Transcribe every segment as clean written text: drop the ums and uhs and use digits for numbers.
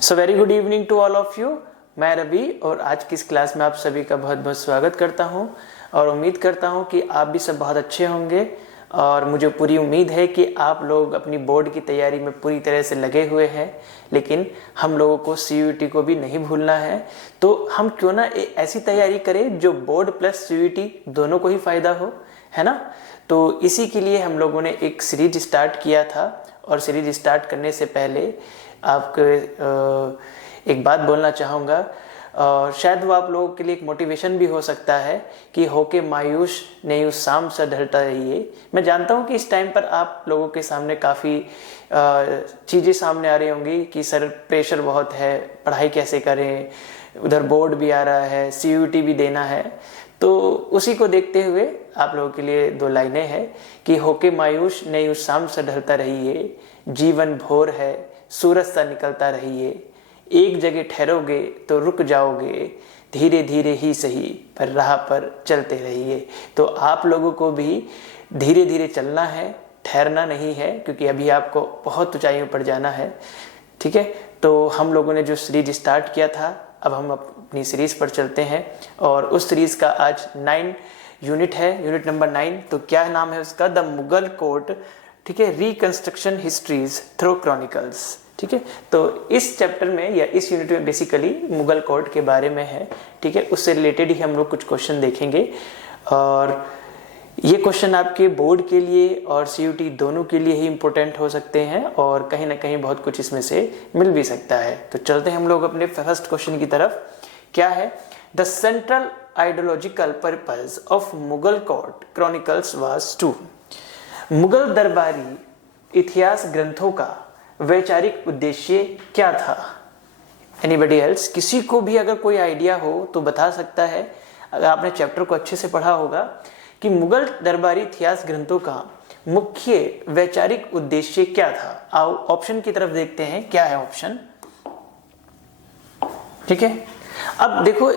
So very good evening to all of you. मैं रवि और आज की इस क्लास में आप सभी का बहुत बहुत स्वागत करता हूं और उम्मीद करता हूं कि आप भी सब बहुत अच्छे होंगे। और मुझे पूरी उम्मीद है कि आप लोग अपनी बोर्ड की तैयारी में पूरी तरह से लगे हुए हैं, लेकिन हम लोगों को CUET को भी नहीं भूलना है। तो हम क्यों ना ऐसी तैयारी करें जो बोर्ड प्लस CUET दोनों को ही फायदा हो, है ना। तो इसी के लिए हम लोगों ने एक सीरीज स्टार्ट किया था और सीरीज स्टार्ट करने से पहले आपको एक बात बोलना चाहूँगा और शायद वो आप लोगों के लिए एक मोटिवेशन भी हो सकता है कि होके मायूस नहीं उस शाम से ढलता रहिए। मैं जानता हूँ कि इस टाइम पर आप लोगों के सामने काफ़ी चीज़ें सामने आ रही होंगी कि सर प्रेशर बहुत है, पढ़ाई कैसे करें, उधर बोर्ड भी आ रहा है, CUET भी देना है। तो उसी को देखते हुए आप लोगों के लिए दो लाइनें हैं कि होके मायूस नहीं उस शाम से ढलता रहिए, जीवन भोर है सूरज सा निकलता रहिए, एक जगह ठहरोगे तो रुक जाओगे, धीरे धीरे ही सही पर राह पर चलते रहिए। तो आप लोगों को भी धीरे धीरे चलना है, ठहरना नहीं है, क्योंकि अभी आपको बहुत ऊंचाइयों पर जाना है। ठीक है, तो हम लोगों ने जो सीरीज स्टार्ट किया था, अब हम अपनी सीरीज पर चलते हैं और उस सीरीज का आज 9 यूनिट है, यूनिट नंबर 9। तो क्या नाम है उसका? The Mughal court. ठीक है, रिकंस्ट्रक्शन हिस्ट्रीज थ्रू क्रॉनिकल्स। ठीक है, तो इस चैप्टर में या इस यूनिट में बेसिकली मुगल कोर्ट के बारे में है। ठीक है, उससे रिलेटेड ही हम लोग कुछ क्वेश्चन देखेंगे और ये क्वेश्चन आपके बोर्ड के लिए और CUET दोनों के लिए ही इम्पोर्टेंट हो सकते हैं और कहीं ना कहीं बहुत कुछ इसमें से मिल भी सकता है। तो चलते हैं हम लोग अपने फर्स्ट क्वेश्चन की तरफ। क्या है? The central ideological purpose of Mughal court chronicles was to. Mughal दरबारी इतिहास ग्रंथों का वैचारिक उद्देश्य क्या था? Anybody else? किसी को भी अगर कोई आइडिया हो तो बता सकता है, अगर आपने चैप्टर को अच्छे से पढ़ा होगा, कि मुगल दरबारी इतिहास ग्रंथों का मुख्य वैचारिक उद्देश्य क्या था। आओ ऑप्शन की तरफ देखते हैं, क्या है ऑप्शन। ठीक है, अब देखो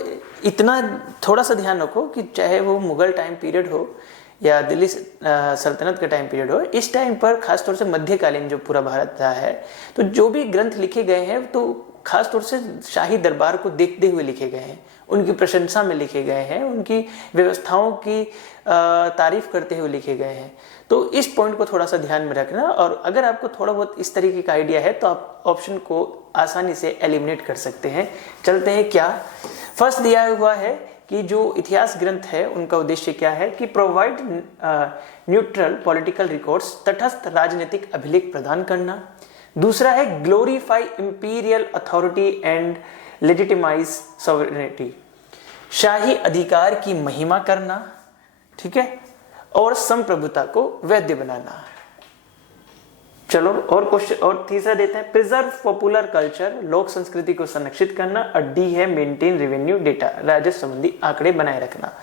इतना थोड़ा सा ध्यान रखो कि चाहे वो मुगल टाइम पीरियड हो या दिल्ली सल्तनत का टाइम पीरियड हो, इस टाइम पर खासतौर से मध्यकालीन जो पूरा भारत रहा है, तो जो भी ग्रंथ लिखे गए हैं तो खासतौर से शाही दरबार को देखते हुए लिखे गए हैं, उनकी प्रशंसा में लिखे गए हैं, उनकी व्यवस्थाओं की तारीफ करते हुए लिखे गए हैं। तो इस पॉइंट को थोड़ा सा ध्यान में रखना और अगर आपको थोड़ा बहुत इस तरीके का आइडिया है तो आप ऑप्शन को आसानी से एलिमिनेट कर सकते हैं। चलते हैं, क्या फर्स्ट दिया हुआ है कि जो इतिहास ग्रंथ है उनका उद्देश्य क्या है कि प्रोवाइड न्यूट्रल पॉलिटिकल रिकॉर्ड्स, तटस्थ राजनीतिक अभिलेख प्रदान करना। दूसरा है glorify imperial authority and legitimize sovereignty, शाही अधिकार की महिमा करना। ठीक है, और संप्रभुता को वैध बनाना। चलो और क्वेश्चन और तीसरा देते हैं, प्रिजर्व पॉपुलर कल्चर, लोक संस्कृति को संरक्षित करना। और डी है मेंटेन रेवेन्यू डेटा, राजस्व संबंधी आंकड़े बनाए रखना।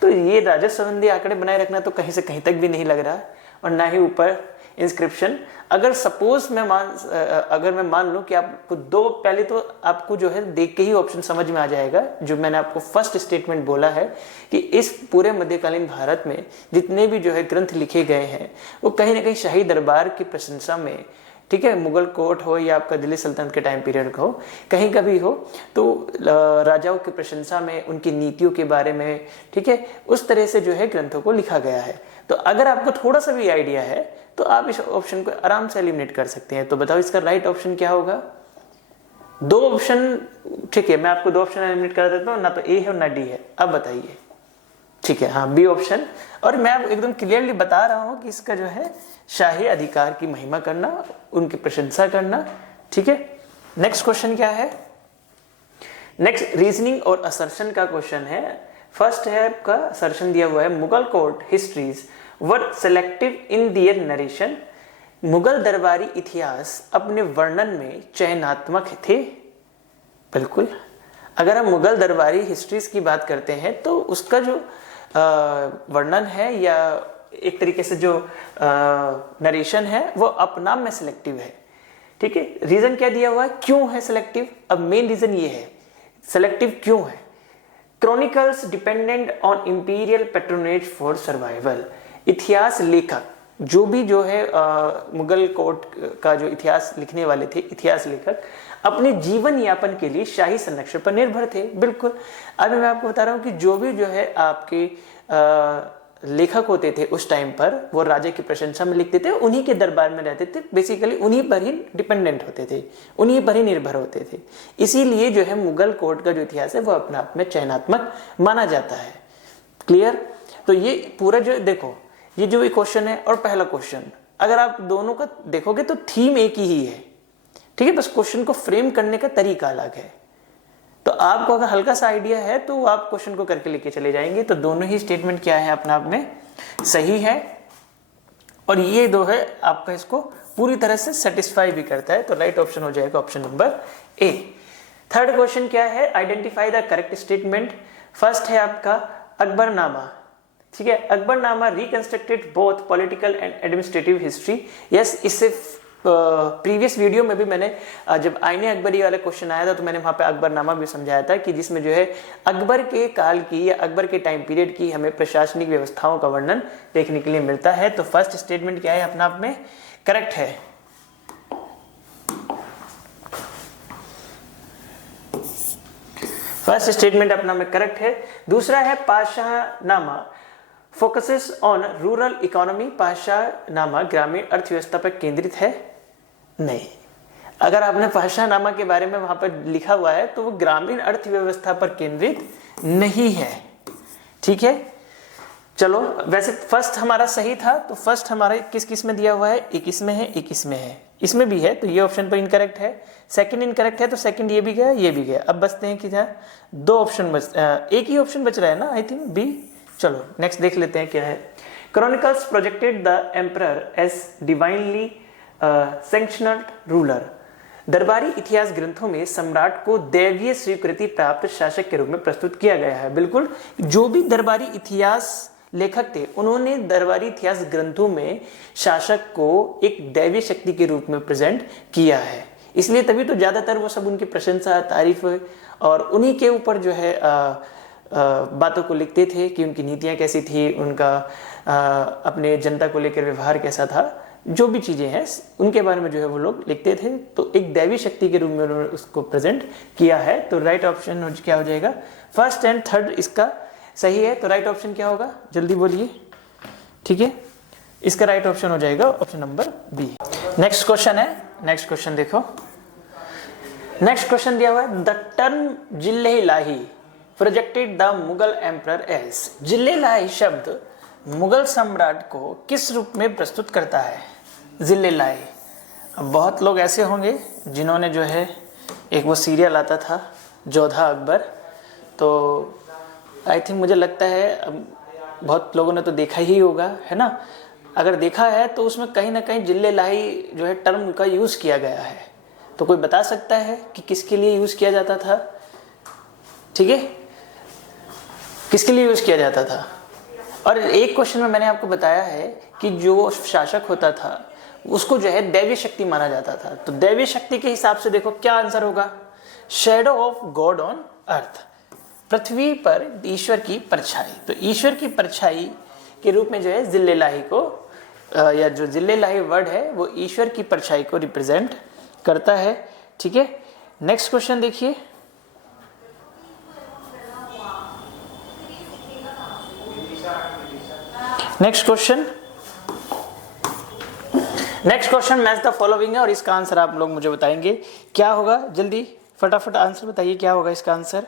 तो ये राजस्व संबंधी आंकड़े बनाए रखना तो कहीं से कहीं तक भी नहीं लग रहा और ना ही ऊपर इंस्क्रिप्शन। अगर सपोज मैं मान लूं कि आपको दो, पहले तो आपको जो है देख के ही ऑप्शन समझ में आ जाएगा, जो मैंने आपको फर्स्ट स्टेटमेंट बोला है कि इस पूरे मध्यकालीन भारत में जितने भी जो है ग्रंथ लिखे गए हैं वो कहीं ना कहीं शाही दरबार की प्रशंसा में, ठीक है, मुगल कोर्ट हो या आपका दिल्ली सल्तनत के टाइम पीरियड का हो, कहीं का भी हो, तो राजाओं की प्रशंसा में, उनकी नीतियों के बारे में, ठीक है, उस तरह से जो है ग्रंथों को लिखा गया है। तो अगर आपको थोड़ा सा भी आइडिया है तो आप इस ऑप्शन को आराम से एलिमिनेट कर सकते हैं। तो बताओ इसका राइट ऑप्शन क्या होगा? दो ऑप्शन, ठीक है, मैं आपको दो ऑप्शन एलिमिनेट कर देता हूँ, ना तो ए है और ना डी है। अब बताइए। ठीक है, हाँ, बी ऑप्शन। और मैं एकदम क्लियरली बता रहा हूं कि इसका जो है शाही अधिकार की महिमा करना, उनकी प्रशंसा करना। ठीक है, नेक्स्ट क्वेश्चन क्या है? नेक्स्ट रीजनिंग और असर्शन का क्वेश्चन है। फर्स्ट है आपका असर्शन दिया हुआ है, Mughal court histories were selective in their narration. Mughal दरबारी इतिहास अपने वर्णन में चयनात्मक थे। बिल्कुल, अगर हम मुगल दरबारी हिस्ट्रीज की बात करते हैं तो उसका जो वर्णन है या एक तरीके से जो नरेशन है वो अपना में सिलेक्टिव है। ठीक है, रीजन क्या दिया हुआ है, क्यों है सिलेक्टिव? अब मेन रीजन ये है सिलेक्टिव क्यों है। Chronicles dependent on imperial patronage for survival. इतिहास लेखक जो भी जो है मुगल कोर्ट का जो इतिहास लिखने वाले थे, इतिहास लेखक, अपने जीवन यापन के लिए शाही संरक्षण पर निर्भर थे। बिल्कुल, अभी मैं आपको बता रहा हूँ कि जो भी जो है आपके लेखक होते थे उस टाइम पर, वो राजा की प्रशंसा में लिखते थे, उन्हीं के दरबार में रहते थे, बेसिकली उन्हीं पर ही डिपेंडेंट होते थे, उन्हीं पर ही निर्भर होते थे। इसीलिए जो है मुगल कोर्ट का जो इतिहास है वो अपने आप में चयनात्मक माना जाता है। क्लियर? तो ये पूरा जो देखो, ये जो क्वेश्चन है और पहला क्वेश्चन, अगर आप दोनों का देखोगे तो थीम एक ही है, ठीक है, बस क्वेश्चन को फ्रेम करने का तरीका अलग है। तो आपको अगर हल्का सा आइडिया है तो आप क्वेश्चन को करके लेके चले जाएंगे। तो दोनों ही स्टेटमेंट क्या है अपने आप में सही है, और ये दो है आपका इसको पूरी तरह से सेटिस्फाई भी करता है। तो राइट ऑप्शन हो जाएगा ऑप्शन नंबर ए। थर्ड क्वेश्चन क्या है, identify the correct statement. First है आपका अकबरनामा, ठीक है, Akbarnama reconstructed both political and administrative history. Yes, इससे प्रीवियस वीडियो में भी मैंने जब आईने अकबरी वाला क्वेश्चन आया था तो मैंने वहां पे अकबरनामा भी समझाया था कि जिसमें जो है अकबर के काल की या अकबर के टाइम पीरियड की हमें प्रशासनिक व्यवस्थाओं का वर्णन देखने के लिए मिलता है। तो फर्स्ट स्टेटमेंट क्या है अपने आप में करेक्ट है। फर्स्ट स्टेटमेंट अपना में करेक्ट है। दूसरा है पाशाहनामा फोकसेस ऑन रूरल इकोनॉमी। पाशाहनामा ग्रामीण अर्थव्यवस्था पर केंद्रित है? नहीं। अगर आपने पाशाहनामा के बारे में वहां पर लिखा हुआ है तो वो ग्रामीण अर्थव्यवस्था पर केंद्रित नहीं है, ठीक है। चलो, वैसे फर्स्ट हमारा सही था, तो फर्स्ट हमारा किस किस में दिया हुआ है, एक इसमें है, एक इसमें है, इसमें भी है, तो ये ऑप्शन पर इनकरेक्ट है। सेकंड इनकरेक्ट है, तो सेकंड ये भी गया, ये भी गया। अब बचते हैं कि दो ऑप्शन एक ही ऑप्शन बच रहा है ना, आई थिंक बी। चलो नेक्स्ट देख लेते हैं क्या है। Chronicles projected the emperor as divinely sanctioned ruler. दरबारी इतिहास ग्रंथों में सम्राट को दैवीय स्वीकृति प्राप्त शासक के रूप में प्रस्तुत किया गया है। बिल्कुल, जो भी दरबारी इतिहास लेखक थे उन्होंने दरबारी इतिहास ग्रंथों में शासक को एक दैवीय शक्ति के रूप में प्रेजेंट किया है, इसलिए तभी तो ज्यादातर वो सब उनकी प्रशंसा, तारीफ और उन्हीं के ऊपर जो है बातों को लिखते थे कि उनकी नीतियां कैसी थी, उनका अपने जनता को लेकर व्यवहार कैसा था, जो भी चीजें हैं उनके बारे में जो है वो लोग लिखते थे। तो एक दैवी शक्ति के रूप में उन्होंने उसको प्रेजेंट किया है। तो राइट ऑप्शन क्या हो जाएगा, फर्स्ट एंड थर्ड इसका सही है। तो राइट ऑप्शन क्या होगा, जल्दी बोलिए, ठीक है, इसका राइट ऑप्शन हो जाएगा option number B. Next question है, नेक्स्ट क्वेश्चन देखो। नेक्स्ट क्वेश्चन दिया हुआ है, द टर्म जिल्ले-इ-लाही projected the Mughal emperor as. जिल्ले-इ-लाही शब्द मुगल सम्राट को किस रूप में प्रस्तुत करता है? जिल्ले-इ-लाही, अब बहुत लोग ऐसे होंगे जिन्होंने जो है एक वो सीरियल आता था जोधा अकबर, तो आई थिंक मुझे लगता है बहुत लोगों ने तो देखा ही होगा, है ना। अगर देखा है तो उसमें कहीं ना कहीं जिल्ले-इ-लाही जो है टर्म का यूज किया गया है। तो कोई बता सकता है कि किसके लिए यूज किया जाता था? ठीक है, किसके लिए यूज किया जाता था? और एक क्वेश्चन में मैंने आपको बताया है कि जो शासक होता था उसको जो है दैवीय शक्ति माना जाता था। तो दैवीय शक्ति के हिसाब से देखो क्या आंसर होगा, shadow of God on earth, पृथ्वी पर ईश्वर की परछाई। तो ईश्वर की परछाई के रूप में जो है जिल्ले-इ-लाही को या जो जिल्ले-इ-लाही वर्ड है वो ईश्वर की परछाई को रिप्रेजेंट करता है, ठीक है। नेक्स्ट क्वेश्चन देखिए, next question match the following है और इसका आंसर आप लोग मुझे बताएंगे क्या होगा। जल्दी फटाफट आंसर बताइए क्या होगा इसका आंसर।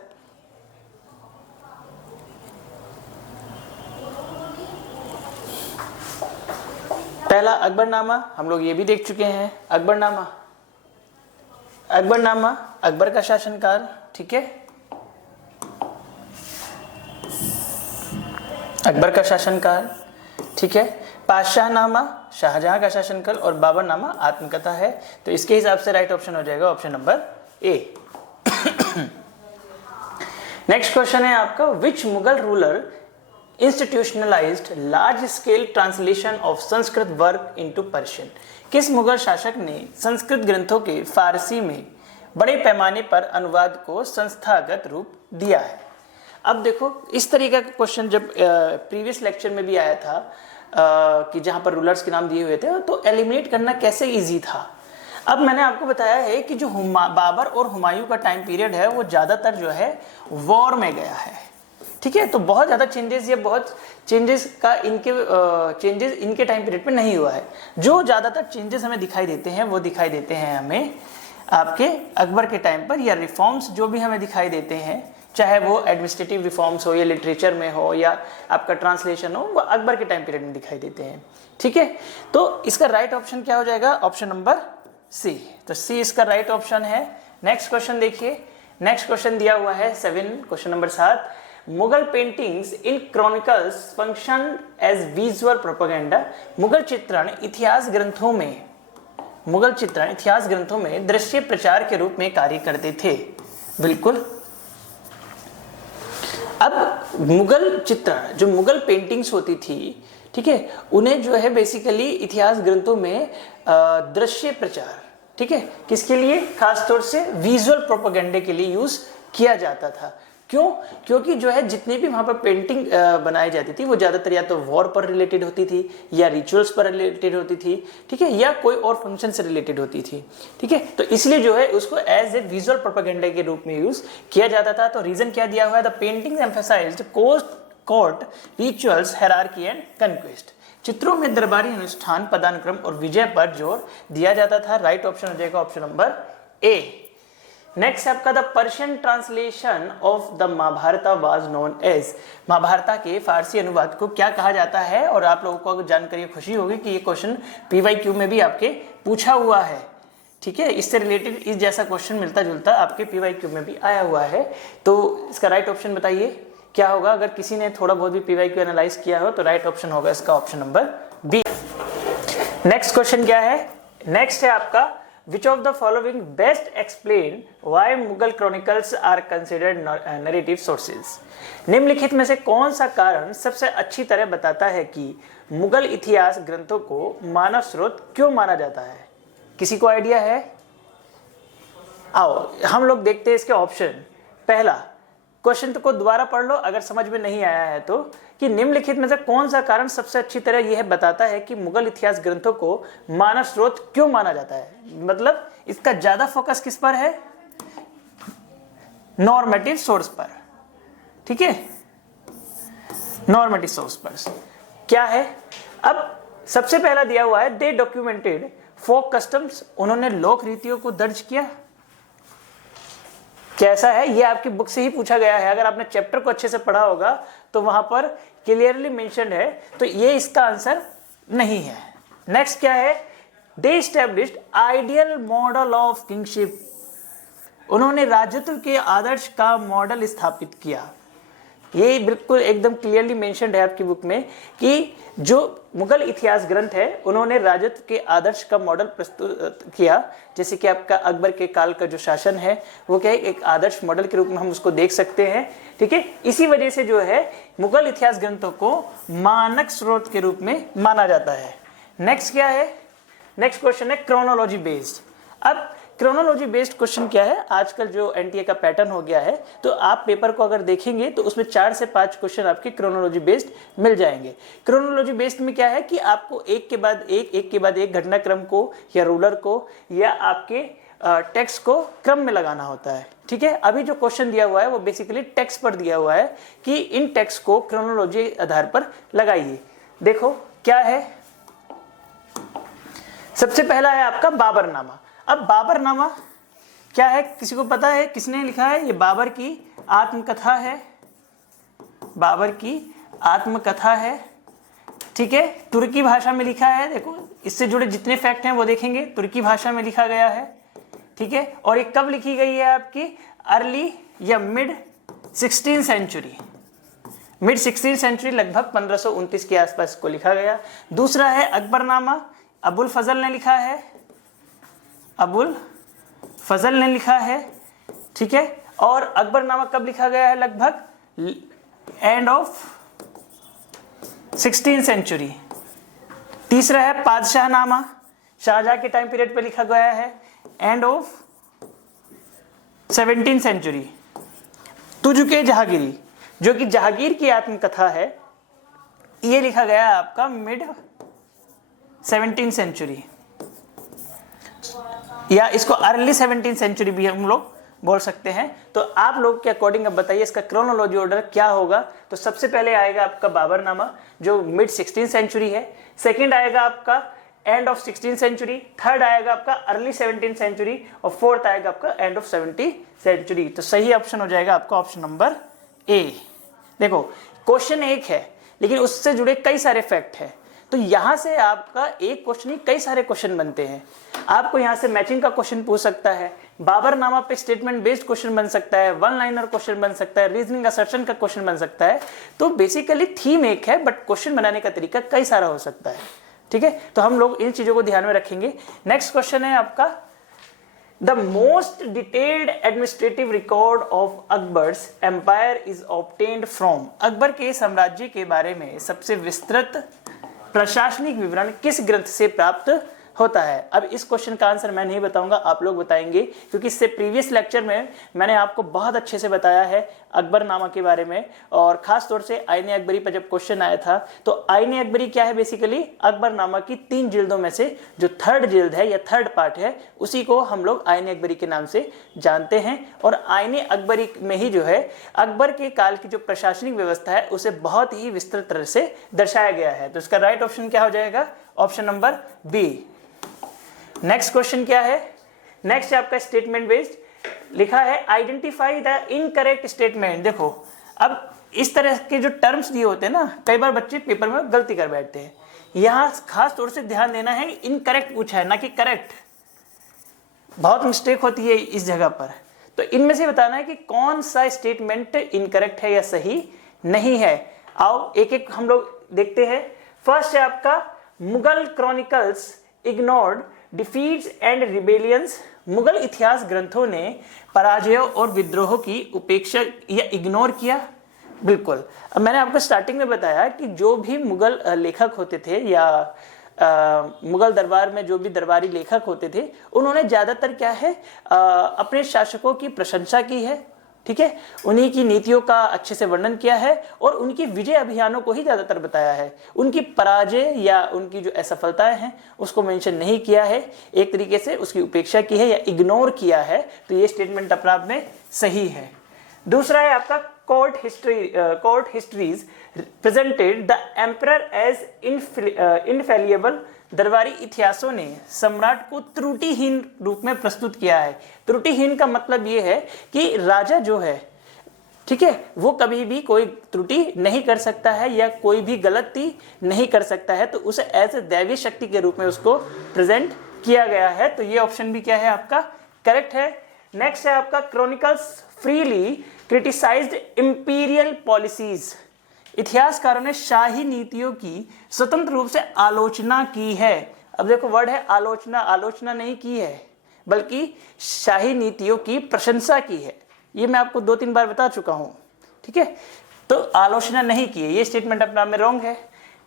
पहला अकबरनामा, हम लोग ये भी देख चुके हैं। अकबरनामा अकबर का शासनकाल, ठीक है, अकबर का शासनकाल, ठीक है। पातशाहनामा शाहजहां का शासनकाल और बाबरनामा आत्मकथा है। तो इसके हिसाब से राइट ऑप्शन हो जाएगा option number A. Next question है आपका, which Mughal ruler institutionalized large scale translation of Sanskrit work into Persian. किस मुगल शासक ने संस्कृत ग्रंथों के फारसी में बड़े पैमाने पर अनुवाद को संस्थागत रूप दिया है? अब देखो, इस तरीके का क्वेश्चन जब प्रीवियस लेक्चर में भी आया था कि जहाँ पर रूलर्स के नाम दिए हुए थे, तो एलिमिनेट करना कैसे ईजी था। अब मैंने आपको बताया है कि जो बाबर और हुमायूं का टाइम पीरियड है वो ज़्यादातर जो है वॉर में गया है, ठीक है। तो बहुत ज़्यादा चेंजेस या बहुत चेंजेस का चेंजेस इनके टाइम पीरियड पे नहीं हुआ है। जो ज़्यादातर चेंजेस हमें दिखाई देते हैं वो दिखाई देते हैं हमें आपके अकबर के टाइम पर, या रिफॉर्म्स जो भी हमें दिखाई देते हैं, चाहे वो एडमिनिस्ट्रेटिव रिफॉर्म्स हो या लिटरेचर में हो या आपका ट्रांसलेशन हो, वो अकबर के टाइम पीरियड में दिखाई देते हैं, ठीक है। तो इसका राइट ऑप्शन क्या हो जाएगा? Option number C. तो सी इसका राइट ऑप्शन है। नेक्स्ट क्वेश्चन देखिए, नेक्स्ट क्वेश्चन दिया हुआ है 7, question number 7। Mughal paintings in chronicles function as visual propaganda. Mughal चित्रण इतिहास ग्रंथों में दृश्य प्रचार के रूप में कार्य करते थे। बिल्कुल। अब मुगल चित्रण, जो मुगल पेंटिंग्स होती थी, ठीक है, उन्हें जो है बेसिकली इतिहास ग्रंथों में दृश्य प्रचार, ठीक है, किसके लिए? खासतौर से विजुअल प्रोपेगेंडे के लिए यूज किया जाता था। क्यों? क्योंकि जो है जितनी भी वहां पर पेंटिंग बनाई जाती थी वो ज्यादातर या तो वॉर पर रिलेटेड होती थी या रिचुअल्स पर रिलेटेड होती थी, ठीक है, या कोई और फंक्शन से रिलेटेड होती थी, ठीक है। तो इसलिए जो है उसको एज ए विजुअल प्रोपेगेंडा के रूप में यूज किया जाता था। तो रीजन क्या दिया हुआ है? The paintings emphasized court rituals, hierarchy and conquest. चित्रों में दरबारी अनुष्ठान, पदानुक्रम और विजय पर जोर दिया जाता था। राइट ऑप्शन हो जाएगा ऑप्शन नंबर ए। नेक्स्ट आपका the Persian translation of the Mahabharata was known as. Mahabharata के फारसी अनुवाद को क्या कहा जाता है? और आप लोगों को अगर जानकर खुशी होगी कि ये क्वेश्चन PYQ में भी आपके पूछा हुआ है, ठीक है। इससे रिलेटेड इस जैसा क्वेश्चन मिलता जुलता आपके PYQ में भी आया हुआ है। तो इसका राइट ऑप्शन बताइए क्या होगा? अगर किसी ने थोड़ा बहुत भी PYQ एनालाइज किया हो तो राइट ऑप्शन होगा इसका option number B. Next question क्या है? नेक्स्ट है आपका Which of the following best explain why Mughal chronicles are considered narrative sources? निम्नलिखित में से कौन सा कारण सबसे अच्छी तरह बताता है कि मुगल इतिहास ग्रंथों को मानव स्रोत क्यों माना जाता है? किसी को आइडिया है? आओ हम लोग देखते हैं इसके ऑप्शन। पहला, क्वेश्चन को दोबारा पढ़ लो अगर समझ में नहीं आया है तो, कि निम्नलिखित में से कौन सा कारण सबसे अच्छी तरह यह बताता है कि मुगल इतिहास ग्रंथों को मानव स्रोत क्यों माना जाता है? मतलब इसका ज्यादा फोकस किस पर है? नॉर्मेटिव सोर्स पर, ठीक है, नॉर्मेटिव सोर्स पर। क्या है? अब सबसे पहला दिया हुआ है दे डॉक्यूमेंटेड फोक कस्टम्स, उन्होंने लोक रीतियों को दर्ज किया। कैसा है? ये आपकी बुक से ही पूछा गया है। अगर आपने चैप्टर को अच्छे से पढ़ा होगा तो वहां पर क्लियरली मेंशन्ड है, तो ये इसका आंसर नहीं है। नेक्स्ट क्या है? They established ideal model of kingship, उन्होंने राजत्व के आदर्श का मॉडल स्थापित किया। ये बिल्कुल एकदम क्लियरली मेंशन्ड है आपकी बुक में कि जो मुगल इतिहास ग्रंथ है उन्होंने राजत्व के आदर्श का मॉडल प्रस्तुत किया। जैसे कि आपका अकबर के काल का जो शासन है वो क्या है? एक आदर्श मॉडल के रूप में हम उसको देख सकते हैं, ठीक है। इसी वजह से जो है मुगल इतिहास ग्रंथों को मानक स्रोत के रूप में माना जाता है। नेक्स्ट क्या है? नेक्स्ट क्वेश्चन है क्रोनोलॉजी बेस्ड। अब क्रोनोलॉजी बेस्ड क्वेश्चन क्या है? आजकल जो NTA का पैटर्न हो गया है, तो आप पेपर को अगर देखेंगे तो उसमें 4 से 5 क्वेश्चन आपके क्रोनोलॉजी बेस्ड मिल जाएंगे। क्रोनोलॉजी बेस्ड में क्या है कि आपको एक के बाद एक घटनाक्रम को या रूलर को या आपके टेक्स्ट को क्रम में लगाना होता है, ठीक है। अभी जो क्वेश्चन दिया हुआ है वो बेसिकली टेक्स्ट पर दिया हुआ है कि इन टेक्स्ट को क्रोनोलॉजी आधार पर लगाइए। देखो क्या है? सबसे पहला है आपका बाबरनामा। अब बाबरनामा क्या है? किसी को पता है किसने लिखा है? ये बाबर की आत्मकथा है, बाबर की आत्मकथा है, ठीक है। तुर्की भाषा में लिखा है। देखो इससे जुड़े जितने फैक्ट हैं वो देखेंगे, तुर्की भाषा में लिखा गया है, ठीक है। और ये कब लिखी गई है? आपकी अर्ली या mid 16th century, mid 16th century, लगभग 1529 के आसपास को लिखा गया। दूसरा है अकबरनामा, अबुल फजल ने लिखा है, अबुल फजल ने लिखा है, ठीक है। और अकबरनामा कब लिखा गया है? लगभग एंड ऑफ 16th सेंचुरी। तीसरा है पादशाहनामा, शाहजहां के टाइम पीरियड पे लिखा गया है, end of 17th century. Tuzuk-e Jahangiri, जो कि जहांगीर की आत्मकथा है, ये लिखा गया है आपका मिड 17th सेंचुरी, या इसको अर्ली 17th सेंचुरी भी हम लोग बोल सकते हैं। तो आप लोग के अकॉर्डिंग अब बताइए इसका क्रोनोलॉजी ऑर्डर क्या होगा। तो सबसे पहले आएगा आपका बाबरनामा जो मिड 16th सेंचुरी है, सेकंड आएगा आपका end of 16th century, third आएगा आपका अर्ली 17th सेंचुरी और फोर्थ आएगा आपका एंड ऑफ 17th सेंचुरी। तो सही ऑप्शन हो जाएगा आपका ऑप्शन नंबर ए। देखो क्वेश्चन एक है लेकिन उससे जुड़े कई सारे फैक्ट हैं, तो यहां से आपका एक क्वेश्चन ही कई सारे क्वेश्चन बनते हैं। आपको यहां से मैचिंग का क्वेश्चन पूछ सकता है, बाबरनामा पे स्टेटमेंट बेस्ड क्वेश्चन बन सकता है, वन लाइनर क्वेश्चन बन सकता है, रीजनिंग असर्शन का क्वेश्चन बन सकता है। तो बेसिकली थीम एक है बट क्वेश्चन बनाने का तरीका कई सारा हो सकता है। ठीक है, तो हम लोग इन चीजों को ध्यान में रखेंगे। नेक्स्ट क्वेश्चन है आपका, the most detailed administrative record of Akbar's empire is obtained from. Akbar के साम्राज्य के बारे में सबसे विस्तृत प्रशासनिक विवरण किस ग्रंथ से प्राप्त होता है। अब इस क्वेश्चन का आंसर मैं नहीं बताऊंगा, आप लोग बताएंगे, क्योंकि इससे प्रीवियस लेक्चर में मैंने आपको बहुत अच्छे से बताया है अकबरनामा के बारे में, और खास तौर से आईने अकबरी पर जब क्वेश्चन आया था तो आईने अकबरी क्या है, बेसिकली अकबरनामा की 3 जिल्दों में से जो थर्ड जिल्द है या थर्ड पार्ट है उसी को हम लोग आईने अकबरी के नाम से जानते हैं। और आईने अकबरी में ही जो है अकबर के काल की जो प्रशासनिक व्यवस्था है उसे बहुत ही विस्तृत तरह से दर्शाया गया है। तो इसका राइट ऑप्शन क्या हो जाएगा, option number B. Next question क्या है, नेक्स्ट आपका स्टेटमेंट बेस्ड लिखा है, आइडेंटिफाई द इनकरेक्ट स्टेटमेंट। देखो अब इस तरह के जो टर्म्स दिए होते हैं ना, कई बार बच्चे पेपर में गलती कर बैठते हैं। यहां खास तौर से ध्यान देना है, इनकरेक्ट पूछा है ना कि करेक्ट, बहुत मिस्टेक होती है इस जगह पर। तो इनमें से बताना है कि कौन सा स्टेटमेंट इनकरेक्ट है या सही नहीं है। आओ एक एक हम लोग देखते हैं। फर्स्ट है आपका, Mughal chronicles ignored defeats and rebellions. Mughal इतिहास ग्रंथों ने पराजयों और विद्रोहों की उपेक्षा या इग्नोर किया। बिल्कुल, अब मैंने आपको स्टार्टिंग में बताया कि जो भी मुगल लेखक होते थे या मुगल दरबार में जो भी दरबारी लेखक होते थे उन्होंने ज्यादातर क्या है अपने शासकों की प्रशंसा की है। ठीक है, उन्हीं की नीतियों का अच्छे से वर्णन किया है और उनकी विजय अभियानों को ही ज्यादातर बताया है। उनकी पराजय या उनकी जो असफलताएं हैं उसको मेंशन नहीं किया है, एक तरीके से उसकी उपेक्षा की है या इग्नोर किया है। तो ये स्टेटमेंट अपने आप में सही है। दूसरा है आपका, court histories presented the emperor as infallible. दरबारी इतिहासों ने सम्राट को त्रुटिहीन रूप में प्रस्तुत किया है। त्रुटिहीन का मतलब यह है कि राजा जो है, ठीक है, वो कभी भी कोई त्रुटि नहीं कर सकता है या कोई भी गलती नहीं कर सकता है, तो उसे एज ए दैवीय शक्ति के रूप में उसको प्रेजेंट किया गया है। तो ये ऑप्शन भी क्या है आपका, करेक्ट है। नेक्स्ट है आपका, chronicles freely criticised imperial policies. इतिहासकारों ने शाही नीतियों की स्वतंत्र रूप से आलोचना की है। अब देखो वर्ड है आलोचना, आलोचना नहीं की है बल्कि शाही नीतियों की प्रशंसा की है। ये मैं आपको 2-3 बार बता चुका हूं। ठीक है, तो आलोचना नहीं की है, ये स्टेटमेंट अपने आप में रॉन्ग है।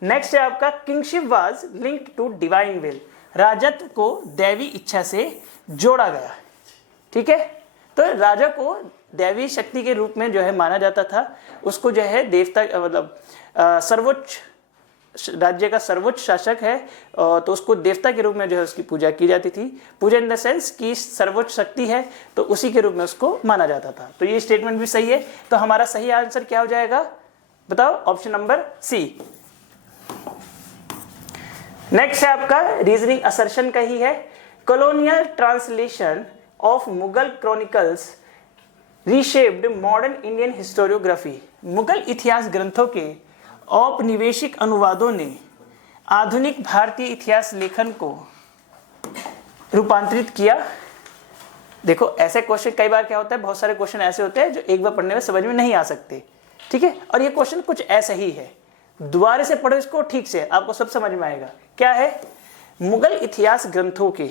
नेक्स्ट है आपका, kingship was linked to divine will. राजत्व को दैवी इच्छा से जोड़ा गया। ठीक है, तो राजा को दैवी शक्ति के रूप में जो है माना जाता था, उसको जो है देवता मतलब सर्वोच्च राज्य का सर्वोच्च शासक है तो उसको देवता के रूप में जो है उसकी पूजा की जाती थी। पूजा इन द सेंस की सर्वोच्च शक्ति है तो उसी के रूप में उसको माना जाता था। तो ये स्टेटमेंट भी सही है। तो हमारा सही आंसर क्या हो जाएगा, बताओ, ऑप्शन नंबर सी। नेक्स्ट है आपका, रीजनिंग असर्शन का ही है, colonial translation of Mughal chronicles reshaped modern Indian historiography. Mughal इतिहास ग्रंथों के औपनिवेशिक अनुवादों ने आधुनिक भारतीय इतिहास लेखन को रूपांतरित किया। देखो ऐसे क्वेश्चन कई बार क्या होता है, बहुत सारे क्वेश्चन ऐसे होते हैं जो एक बार पढ़ने में समझ में नहीं आ सकते। ठीक है, और ये क्वेश्चन कुछ ऐसा ही है, दोबारा से पढ़ो इसको ठीक से, आपको सब समझ में आएगा। क्या है, मुगल इतिहास ग्रंथों के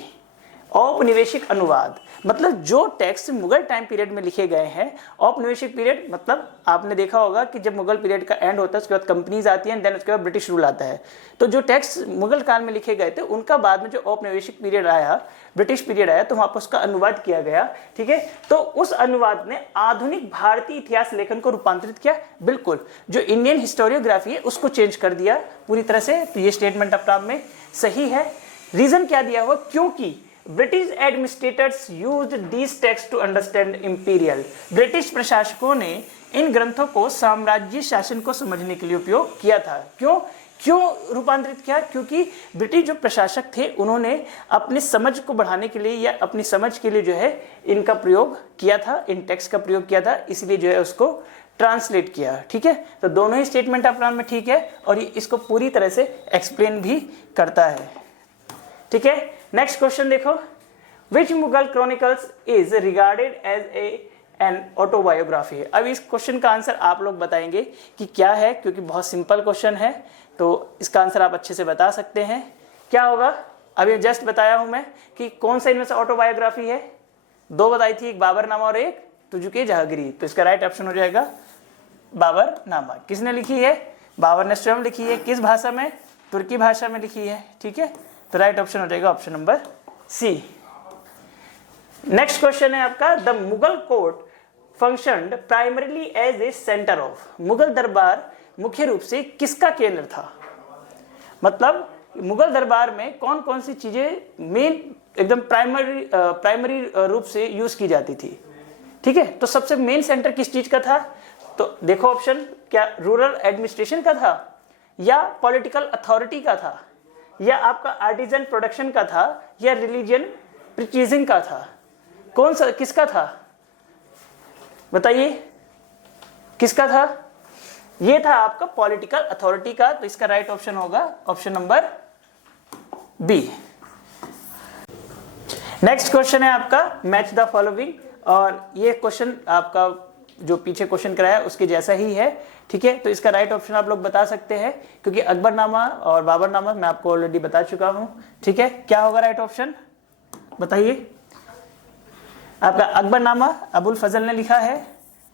औपनिवेशिक अनुवाद मतलब जो टेक्स्ट मुगल टाइम पीरियड में लिखे गए हैं। औपनिवेशिक पीरियड मतलब आपने देखा होगा कि जब मुगल पीरियड का एंड होता है उसके बाद कंपनीज आती हैं, देन उसके बाद ब्रिटिश रूल आता है। तो जो टेक्स्ट मुगल काल में लिखे गए थे उनका बाद में जो औपनिवेशिक पीरियड आया, ब्रिटिश पीरियड आया, तो वहां पर उसका अनुवाद किया गया। ठीक है, तो उस अनुवाद ने आधुनिक भारतीय इतिहास लेखन को रूपांतरित किया। बिल्कुल, जो इंडियन हिस्टोरियोग्राफी है उसको चेंज कर दिया पूरी तरह से। तो ये स्टेटमेंट अपने आप में सही है। रीजन क्या दिया हुआ? क्योंकि British administrators used these texts to understand imperial. British प्रशासकों ने इन ग्रंथों को साम्राज्य शासन को समझने के लिए उपयोग किया था। क्यों रूपांतरित किया? क्योंकि ब्रिटिश जो प्रशासक थे उन्होंने अपनी समझ को बढ़ाने के लिए या अपनी समझ के लिए जो है इनका प्रयोग किया था, इन टेक्स्ट का प्रयोग किया था, इसलिए जो है उसको ट्रांसलेट किया। ठीक है, तो दोनों ही स्टेटमेंट अपना में ठीक है और ये इसको पूरी तरह से एक्सप्लेन भी करता है। ठीक है, नेक्स्ट क्वेश्चन देखो, which Mughal chronicles is regarded as an autobiography. अब इस क्वेश्चन का आंसर आप लोग बताएंगे कि क्या है, क्योंकि बहुत सिंपल क्वेश्चन है तो इसका आंसर आप अच्छे से बता सकते हैं। क्या होगा? अभी जस्ट बताया हूं मैं कि कौन सा इनमें से ऑटोबायोग्राफी है। दो बताई थी, एक बाबरनामा और एक तुजुके जहांगीरी। तो इसका राइट ऑप्शन हो जाएगा बाबरनामा। किसने लिखी है? बाबर ने स्वयं लिखी है। किस भाषा में? तुर्की भाषा में लिखी है। ठीक है, तो राइट ऑप्शन हो जाएगा option number C. Next question है आपका, the Mughal court functioned primarily as a centre of. Mughal दरबार मुख्य रूप से किसका केंद्र था? मतलब मुगल दरबार में कौन कौन सी चीजें मेन एकदम प्राइमरी रूप से यूज की जाती थी। ठीक है, तो सबसे मेन सेंटर किस चीज का था? तो देखो ऑप्शन, क्या रूरल एडमिनिस्ट्रेशन का था, या पॉलिटिकल अथॉरिटी का था, या आपका आर्टिजन प्रोडक्शन का था, या रिलीजियन प्रीचिंग का था? कौन सा किसका था? बताइए किसका था? ये था आपका पॉलिटिकल अथॉरिटी का। तो इसका राइट ऑप्शन होगा option number B. Next question है आपका, मैच द फॉलोइंग। और ये क्वेश्चन आपका जो पीछे क्वेश्चन कराया उसके जैसा ही है। ठीक है, तो इसका राइट ऑप्शन आप लोग बता सकते हैं, क्योंकि अकबरनामा और बाबरनामा मैं आपको ऑलरेडी बता चुका हूं। ठीक है, क्या होगा राइट ऑप्शन? बताइए। आपका अकबरनामा अबुल फजल ने लिखा है।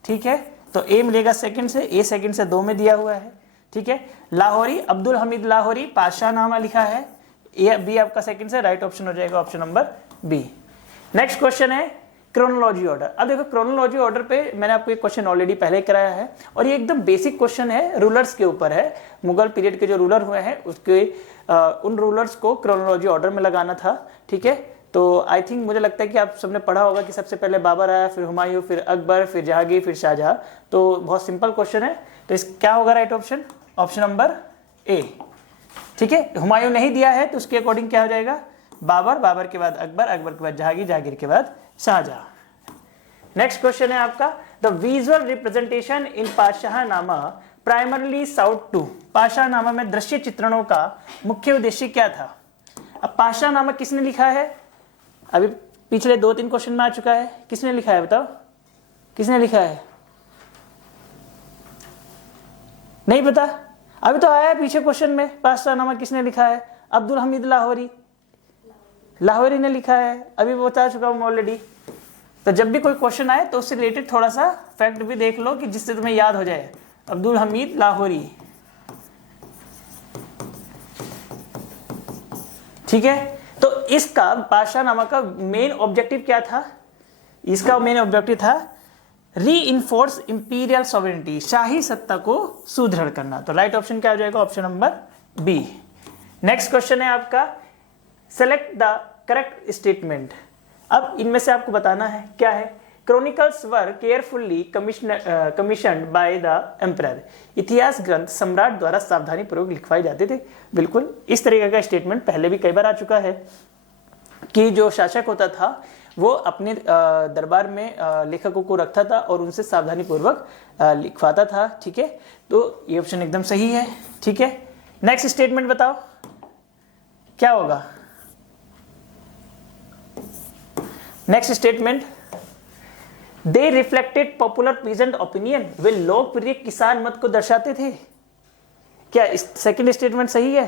ठीक है, तो ए मिलेगा सेकंड से, ए सेकंड से 2 में दिया हुआ है। ठीक है, लाहौरी अब्दुल हमीद लाहौरी पाशाहनामा लिखा है। ए बी आपका सेकंड से, राइट ऑप्शन हो जाएगा option number B. Next question है क्रोनोलॉजी ऑर्डर। अब देखो क्रोनोलॉजी ऑर्डर पे मैंने आपको एक क्वेश्चन ऑलरेडी पहले कराया है और ये एकदम बेसिक क्वेश्चन है, रूलर्स के ऊपर है। मुगल पीरियड के जो रूलर हुए हैं उसके उन रूलर्स को क्रोनोलॉजी ऑर्डर में लगाना था। ठीक है, तो आई थिंक मुझे लगता है कि आप सबने पढ़ा होगा कि सबसे पहले बाबर आया, फिर हुमायूं, फिर अकबर, फिर जहांगीर, फिर शाहजहां। तो बहुत सिंपल क्वेश्चन है। तो इस क्या होगा राइट ऑप्शन? ऑप्शन नंबर ए। ठीक है, हुमायूं नहीं दिया है तो उसके अकॉर्डिंग क्या हो जाएगा? बाबर, बाबर के बाद अकबर, अकबर के बाद जहांगीर, जहांगीर के बाद शाहजहां। नेक्स्ट क्वेश्चन है आपका, the visual representation in Padshahnama primarily sought to. Padshahnama में दृश्य चित्रणों का मुख्य उद्देश्य क्या था? अब पाशाहनामा किसने लिखा है? अभी पिछले 2-3 क्वेश्चन में आ चुका है। किसने लिखा है बताओ? किसने लिखा है? नहीं पता? अभी तो आया पीछे क्वेश्चन में, पाशाहनामा किसने लिखा है? अब्दुल हमीद लाहौरी, लाहौरी ने लिखा है। अभी बता चुका हूं ऑलरेडी। तो जब भी कोई क्वेश्चन आए तो उससे रिलेटेड थोड़ा सा फैक्ट भी देख लो कि जिससे तुम्हें याद हो जाए। अब्दुल हमीद लाहौरी। ठीक है, तो इसका पाशाहनामा का मेन ऑब्जेक्टिव क्या था? इसका मेन ऑब्जेक्टिव था रीइंफोर्स इंपीरियल सॉवरेनिटी, शाही सत्ता को सुदृढ़ करना। तो राइट ऑप्शन क्या हो जाएगा? Option number B. Next question है आपका, सेलेक्ट द करेक्ट स्टेटमेंट। अब इनमें से आपको बताना है क्या है। Chronicles were carefully commissioned by the emperor. इतिहास ग्रंथ सम्राट द्वारा सावधानी पूर्वक लिखवाए जाते थे। बिल्कुल इस तरीके का स्टेटमेंट पहले भी कई बार आ चुका है कि जो शासक होता था वो अपने दरबार में लेखकों को रखता था और उनसे सावधानी पूर्वक लिखवाता था। ठीक है, तो ये ऑप्शन एकदम सही है। ठीक है, नेक्स्ट स्टेटमेंट बताओ क्या होगा? नेक्स्ट स्टेटमेंट, दे रिफ्लेक्टेड पॉपुलर पीजेंट ओपिनियन। वे लोकप्रिय किसान मत को दर्शाते थे। क्या सेकंड स्टेटमेंट सही है?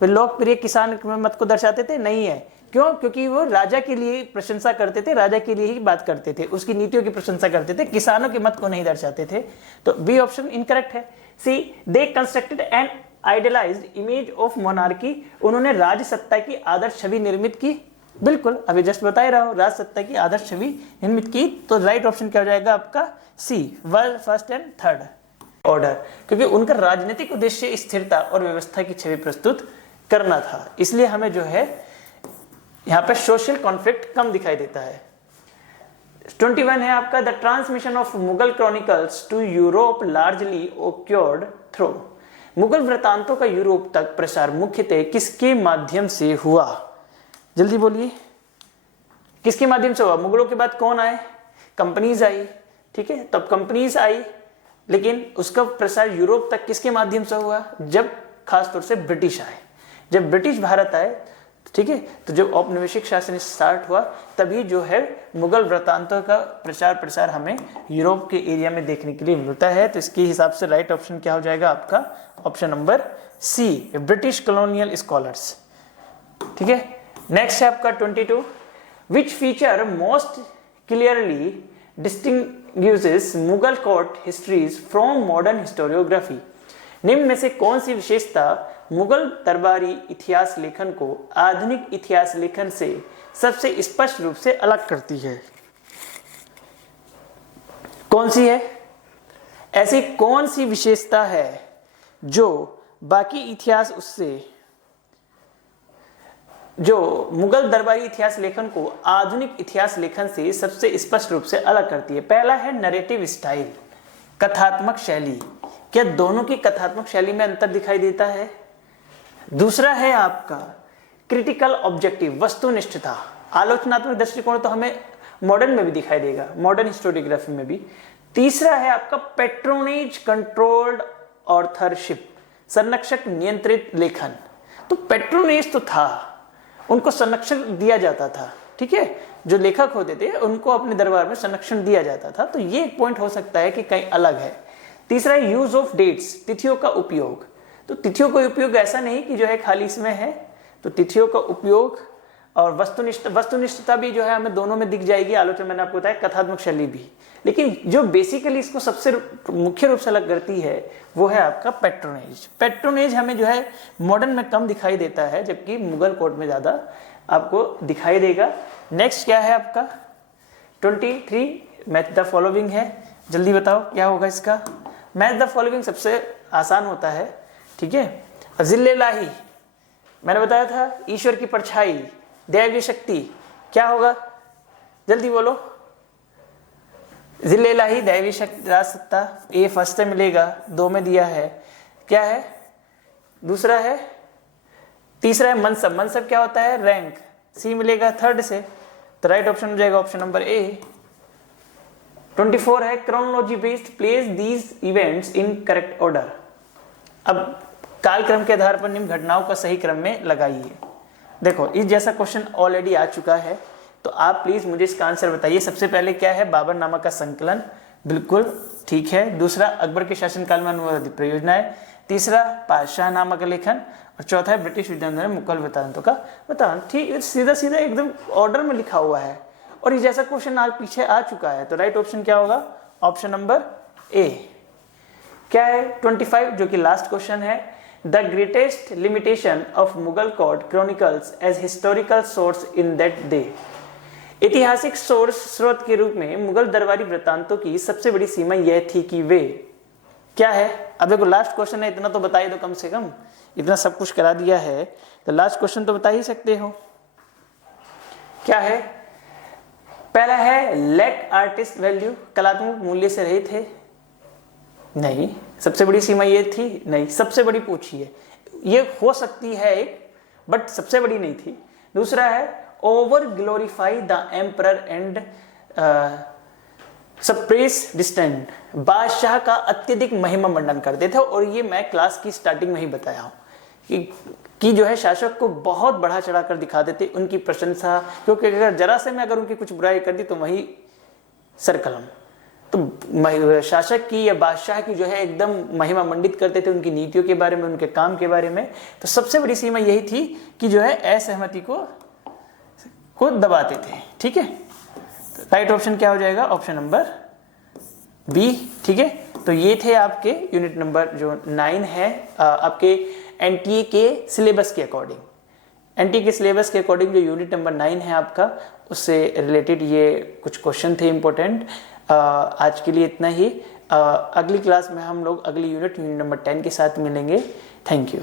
वे लोकप्रिय किसान मत को दर्शाते थे? नहीं है, क्यों? क्योंकि वो राजा के लिए प्रशंसा करते थे, राजा के लिए ही बात करते थे, उसकी नीतियों की प्रशंसा करते थे, किसानों के मत को नहीं दर्शाते थे। तो बी ऑप्शन इनकरेक्ट है। C, they constructed an idealized image of monarchy, उन्होंने राज सत्ता की आदर्श छवि निर्मित की। बिल्कुल, अभी जस्ट बता ही रहा हूं, राज सत्ता की आदर्श छवि निर्मित की। तो राइट ऑप्शन क्या हो जाएगा आपका? C, world first and third order, क्योंकि उनका राजनीतिक उद्देश्य स्थिरता और व्यवस्था की छवि प्रस्तुत करना था, इसलिए हमें जो है यहाँ पे सोशल कॉन्फ्लिक्ट कम दिखाई देता है। 21 है आपका, the transmission of Mughal chronicles to Europe largely occurred through, Mughal वृतांतों का यूरोप तक प्रसार मुख्यतः किसके माध्यम से हुआ? जल्दी बोलिए, किसके माध्यम से हुआ? मुगलों के बाद कौन आए? कंपनीज आई, ठीक है, तब कंपनीज आई, लेकिन उसका प्रसार यूरोप तक किसके माध्यम से हुआ? जब खासतौर से ब्रिटिश आए, जब ब्रिटिश भारत आए, ठीक है, तो जब औपनिवेशिक शासन स्टार्ट हुआ तभी जो है मुगल वृत्तांतों का प्रचार प्रसार हमें यूरोप के एरिया में देखने के लिए मिलता है। तो इसके हिसाब से राइट ऑप्शन क्या हो जाएगा आपका? Option number C, British colonial scholars. ठीक है, नेक्स्ट है आपका 22, which feature most clearly distinguishes Mughal court histories from modern historiography, निम्न में से कौन सी विशेषता मुगल दरबारी इतिहास लेखन को आधुनिक इतिहास लेखन से सबसे स्पष्ट रूप से अलग करती है? कौन सी है? ऐसी कौन सी विशेषता है जो बाकी इतिहास उससे, जो मुगल दरबारी इतिहास लेखन को आधुनिक इतिहास लेखन से सबसे स्पष्ट रूप से अलग करती है? पहला है नरेटिव स्टाइल, कथात्मक शैली, क्या दोनों की कथात्मक शैली में अंतर दिखाई देता है? दूसरा है आपका क्रिटिकल ऑब्जेक्टिव, वस्तुनिष्ठता, आलोचनात्मक दृष्टिकोण तो हमें मॉडर्न में भी दिखाई देगा, मॉडर्न हिस्टोरियोग्राफी में भी। तीसरा है आपका पैट्रोनेज कंट्रोल्ड ऑथरशिप, संरक्षक नियंत्रित लेखन। तो पैट्रोनेज तो था, उनको संरक्षण दिया जाता था, ठीक है, जो लेखक होते थे उनको अपने दरबार में संरक्षण दिया जाता था, तो ये एक पॉइंट हो सकता है कि कहीं अलग है। तीसरा है यूज ऑफ डेट्स, तिथियों का उपयोग। तो तिथियों का उपयोग ऐसा नहीं कि जो है खाली इसमें है, तो तिथियों का उपयोग और वस्तुनिष्ठता भी जो है हमें दोनों में दिख जाएगी। आलोचना मैंने आपको बताया, कथात्मक शैली भी, लेकिन जो बेसिकली इसको सबसे मुख्य रूप से अलग करती है वो है आपका पैट्रोनेज। पैट्रोनेज हमें जो है मॉडर्न में कम दिखाई देता है, जबकि मुगल कोर्ट में ज्यादा आपको दिखाई देगा। नेक्स्ट क्या है आपका 23, मैच द फॉलोइंग है, जल्दी बताओ क्या होगा इसका? मैच द फॉलोइंग सबसे आसान होता है, ठीक है। जिल्ले-लाही मैंने बताया था, ईश्वर की परछाई, दैवीय शक्ति, क्या होगा जल्दी बोलो? जिल्ले-लाही, दैवीय शक्ति, राज सत्ता, ए फर्स्ट से मिलेगा, 2 में दिया है, क्या है दूसरा है? तीसरा है मनसब, मनसब क्या होता है? रैंक, सी मिलेगा थर्ड से, तो राइट ऑप्शन हो जाएगा ऑप्शन नंबर ए। 24 है chronology based place these events in correct order. अब कालक्रम के आधार पर निम्न घटनाओं का सही क्रम में लगाइए। देखो इस जैसा क्वेश्चन ऑलरेडी आ चुका है, तो आप प्लीज मुझे इसका आंसर बताइए। सबसे पहले क्या है? बाबरनामा का संकलन, बिल्कुल ठीक है। दूसरा अकबर के शासनकाल में अनुवादित परियोजनाएं। तीसरा पातशाहनामा का लेखन, और चौथा है ब्रिटिश विद्वानों ने मुगल वृत्तांतों का बतान। ठीक, सीधा सीधा एकदम ऑर्डर में लिखा हुआ है, और ये जैसा क्वेश्चन आज पीछे आ चुका है, तो राइट ऑप्शन क्या होगा? Option number A. क्या है 25 जो कि लास्ट क्वेश्चन है, the greatest limitation of Mughal court chronicles as historical source in that they. ऐतिहासिक सोर्स स्रोत के रूप में मुगल दरबारी वृत्तांतों की सबसे बड़ी सीमा यह थी कि वे क्या है? अब देखो लास्ट क्वेश्चन है, इतना तो बता ही दो, कम से कम इतना सब कुछ करा दिया है, तो लास्ट क्वेश्चन तो बता ही सकते हो। क्या है? पहला है लैक आर्टिस्ट वैल्यू, कलात्मक मूल्य से रहित है, नहीं। सबसे बड़ी सीमा ये थी, नहीं। सबसे बड़ी पूछी है, ये हो सकती है एक, बट सबसे बड़ी नहीं थी। दूसरा है over glorify the emperor and suppress distant, बादशाह का अत्यधिक महिमा मंडन करते थे, और ये मैं क्लास की स्टार्टिंग में ही बताया हूं कि जो है शासक को बहुत बढ़ा चढ़ा कर दिखाते थे, उनकी प्रशंसा, क्योंकि अगर जरा से मैं अगर उनकी कुछ बुराई कर दी तो वही सरकलम। तो शासक की या बादशाह की जो है एकदम महिमा मंडित करते थे, उनकी नीतियों के बारे में, उनके काम के बारे में। तो सबसे बड़ी सीमा यही थी कि जो है असहमति को को दबाते थे। ठीक है, राइट ऑप्शन क्या हो जाएगा? Option number B. ठीक है, तो ये थे आपके यूनिट नंबर जो 9 है आपके एनटीए के सिलेबस के अकॉर्डिंग। एनटीए के सिलेबस के अकॉर्डिंग जो यूनिट नंबर 9 है आपका, उससे रिलेटेड ये कुछ क्वेश्चन थे इंपॉर्टेंट। आज के लिए इतना ही। अगली क्लास में हम लोग अगली यूनिट नंबर 10 के साथ मिलेंगे। Thank you.